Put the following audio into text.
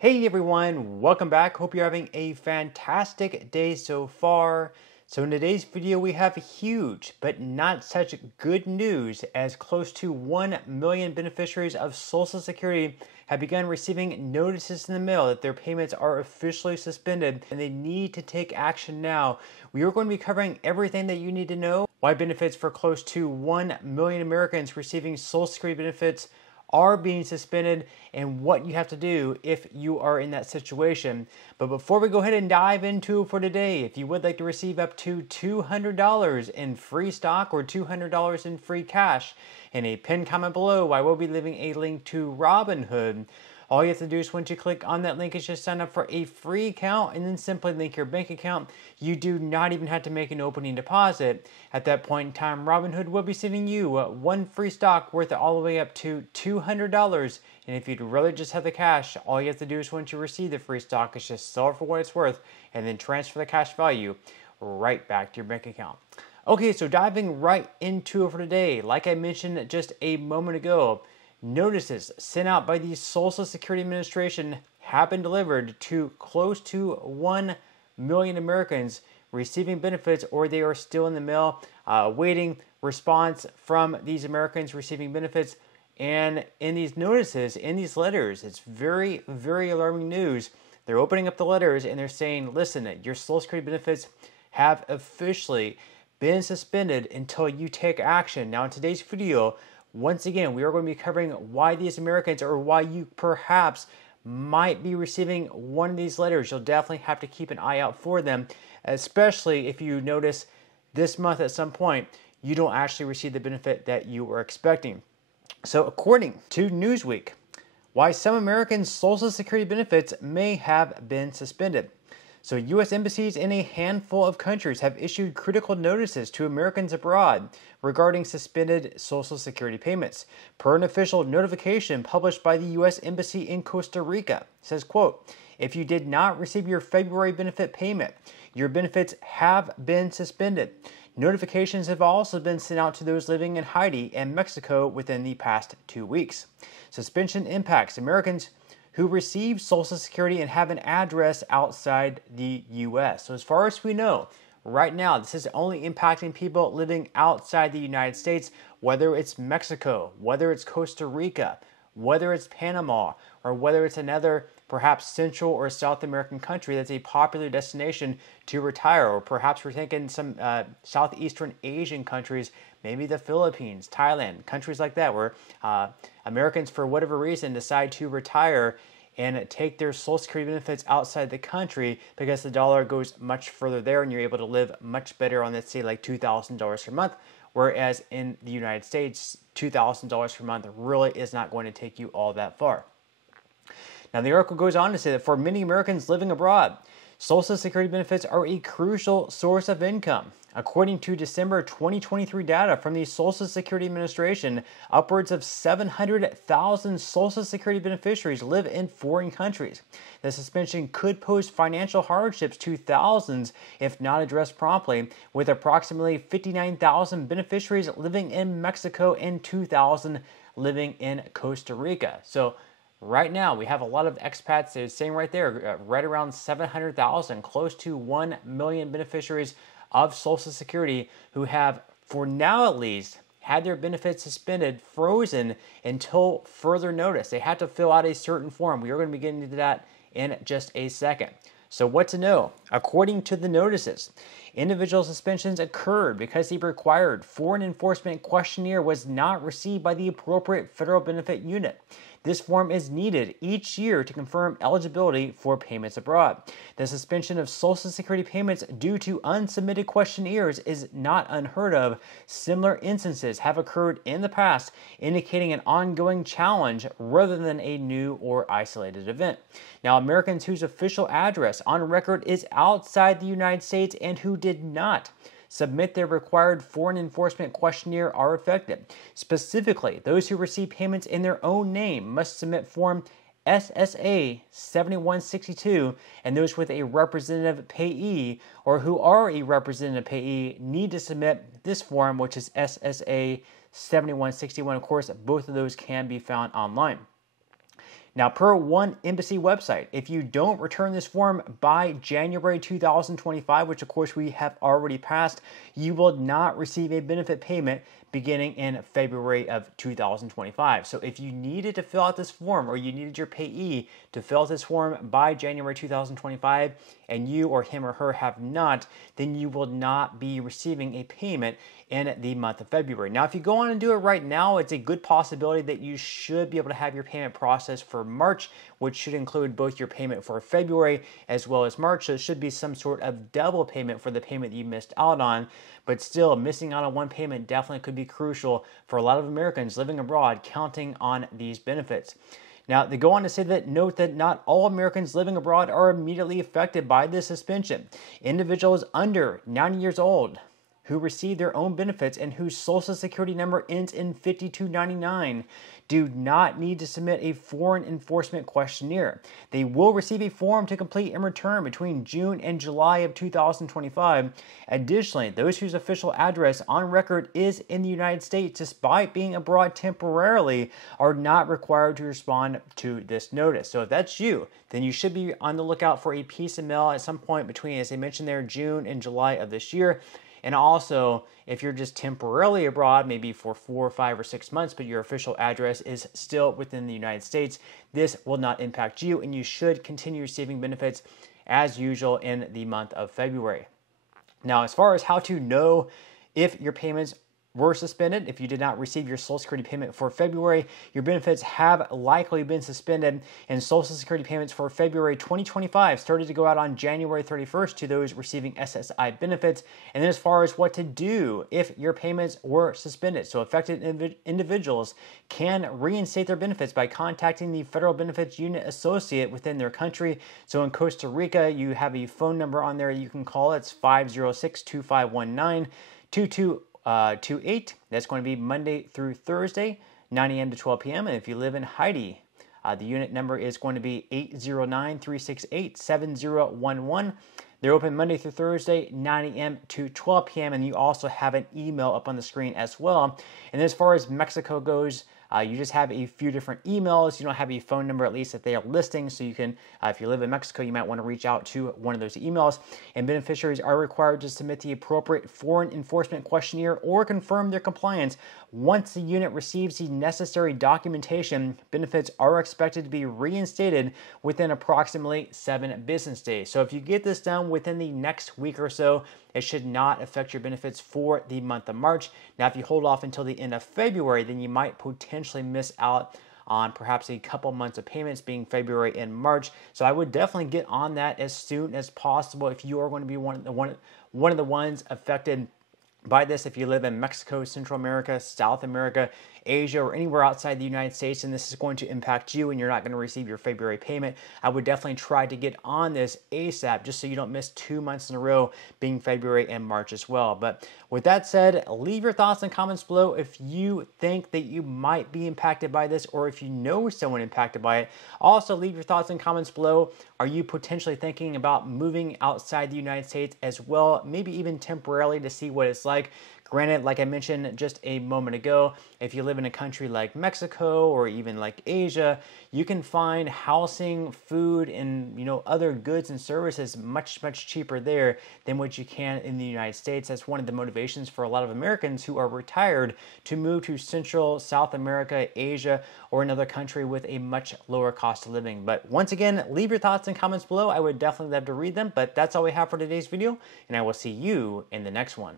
Hey everyone, welcome back. Hope you're having a fantastic day so far. So in today's video we have huge but not such good news as close to 1 million beneficiaries of Social Security have begun receiving notices in the mail that their payments are officially suspended and they need to take action now. We are going to be covering everything that you need to know, why benefits for close to 1 million Americans receiving Social Security benefits are being suspended and what you have to do if you are in that situation. But before we go ahead and dive into it for today, if you would like to receive up to $200 in free stock or $200 in free cash, in a pinned comment below, I will be leaving a link to Robinhood. All you have to do is once you click on that link is just sign up for a free account and then simply link your bank account. You do not even have to make an opening deposit. At that point in time, Robinhood will be sending you one free stock worth all the way up to $200. And if you'd really just have the cash, all you have to do is once you receive the free stock is just sell it for what it's worth and then transfer the cash value right back to your bank account. Okay, so diving right into it for today, like I mentioned just a moment ago, notices sent out by the Social Security Administration have been delivered to close to 1 million Americans receiving benefits, or they are still in the mail awaiting response from these Americans receiving benefits. And in these notices, in these letters, it's very, very alarming news. They're opening up the letters and they're saying, listen, your Social Security benefits have officially been suspended until you take action. Now in today's video, once again, we are going to be covering why these Americans, or why you perhaps might be receiving one of these letters. You'll definitely have to keep an eye out for them, especially if you notice this month at some point you don't actually receive the benefit that you were expecting. So according to Newsweek, why some Americans' Social Security benefits may have been suspended. So U.S. embassies in a handful of countries have issued critical notices to Americans abroad regarding suspended Social Security payments. Per an official notification published by the U.S. Embassy in Costa Rica, it says, quote, if you did not receive your February benefit payment, your benefits have been suspended. Notifications have also been sent out to those living in Haiti and Mexico within the past 2 weeks. Suspension impacts Americans who receive Social Security and have an address outside the U.S. So as far as we know, right now, this is only impacting people living outside the United States, whether it's Mexico, whether it's Costa Rica, whether it's Panama, or whether it's another perhaps Central or South American country that's a popular destination to retire, or perhaps we're thinking some Southeastern Asian countries, maybe the Philippines, Thailand, countries like that, where Americans, for whatever reason, decide to retire and take their Social Security benefits outside the country because the dollar goes much further there and you're able to live much better on, let's say, like $2,000 per month. Whereas in the United States, $2,000 per month really is not going to take you all that far. Now, the article goes on to say that for many Americans living abroad, Social Security benefits are a crucial source of income. According to December 2023 data from the Social Security Administration, upwards of 700,000 Social Security beneficiaries live in foreign countries. The suspension could pose financial hardships to thousands if not addressed promptly, with approximately 59,000 beneficiaries living in Mexico and 2,000 living in Costa Rica. So right now, we have a lot of expats, they're saying right there, right around 700,000, close to 1 million beneficiaries of Social Security who have, for now at least, had their benefits suspended, frozen until further notice. They had to fill out a certain form. We are going to be getting into that in just a second. So what to know? According to the notices, individual suspensions occurred because the required foreign enforcement questionnaire was not received by the appropriate federal benefit unit. This form is needed each year to confirm eligibility for payments abroad. The suspension of Social Security payments due to unsubmitted questionnaires is not unheard of. Similar instances have occurred in the past, indicating an ongoing challenge rather than a new or isolated event. Now, Americans whose official address on record is outside the United States and who did not submit their required foreign enforcement questionnaire are affected. Specifically, those who receive payments in their own name must submit Form SSA 7162, and those with a representative payee or who are a representative payee need to submit this form, which is SSA 7161. Of course, both of those can be found online. Now, per One Embassy website, if you don't return this form by January 2025, which of course we have already passed, you will not receive a benefit payment beginning in February of 2025. So if you needed to fill out this form, or you needed your payee to fill out this form by January 2025, and you or him or her have not, then you will not be receiving a payment in the month of February. Now, if you go on and do it right now, it's a good possibility that you should be able to have your payment processed for March, which should include both your payment for February as well as March. So it should be some sort of double payment for the payment that you missed out on. But still, missing out on one payment definitely could be crucial for a lot of Americans living abroad counting on these benefits. Now, they go on to say that, note that not all Americans living abroad are immediately affected by this suspension. Individuals under 90 years old who receive their own benefits and whose Social Security number ends in 5299 do not need to submit a foreign enforcement questionnaire. They will receive a form to complete and return between June and July of 2025. Additionally, those whose official address on record is in the United States, despite being abroad temporarily, are not required to respond to this notice. So if that's you, then you should be on the lookout for a piece of mail at some point between, as I mentioned there, June and July of this year. And also, if you're just temporarily abroad, maybe for 4, 5, or 6 months, but your official address is still within the United States, this will not impact you, and you should continue receiving benefits as usual in the month of February. Now, as far as how to know if your payments were suspended, if you did not receive your Social Security payment for February, your benefits have likely been suspended, and Social Security payments for February 2025 started to go out on January 31st to those receiving SSI benefits. And then as far as what to do if your payments were suspended, so affected individuals can reinstate their benefits by contacting the Federal Benefits Unit associate within their country. So in Costa Rica, you have a phone number on there you can call. It's 506-2519-2228. That's going to be Monday through Thursday, 9 a.m. to 12 p.m. And if you live in Haiti, the unit number is going to be 809-368-7011. They're open Monday through Thursday, 9 a.m. to 12 p.m. And you also have an email up on the screen as well. And as far as Mexico goes, you just have a few different emails. You don't have a phone number, at least that they are listing. So you can, if you live in Mexico, you might want to reach out to one of those emails. And beneficiaries are required to submit the appropriate foreign enforcement questionnaire or confirm their compliance. Once the unit receives the necessary documentation, benefits are expected to be reinstated within approximately 7 business days. So if you get this done within the next week or so, it should not affect your benefits for the month of March. Now, if you hold off until the end of February, then you might potentially miss out on perhaps a couple months of payments, being February and March. So I would definitely get on that as soon as possible if you are going to be one of the ones affected by this. If you live in Mexico, Central America, South America, Asia, or anywhere outside the United States, and this is going to impact you and you're not going to receive your February payment, I would definitely try to get on this ASAP just so you don't miss 2 months in a row, being February and March as well. But with that said, leave your thoughts and comments below if you think that you might be impacted by this, or if you know someone impacted by it. Also, leave your thoughts and comments below. Are you potentially thinking about moving outside the United States as well, maybe even temporarily, to see what it's like? Granted, like I mentioned just a moment ago, if you live in a country like Mexico or even like Asia, you can find housing, food, and other goods and services much cheaper there than what you can in the United States. That's one of the motivations for a lot of Americans who are retired to move to Central, South America, Asia, or another country with a much lower cost of living. But once again, leave your thoughts and comments below. I would definitely love to read them. But that's all we have for today's video, and I will see you in the next one.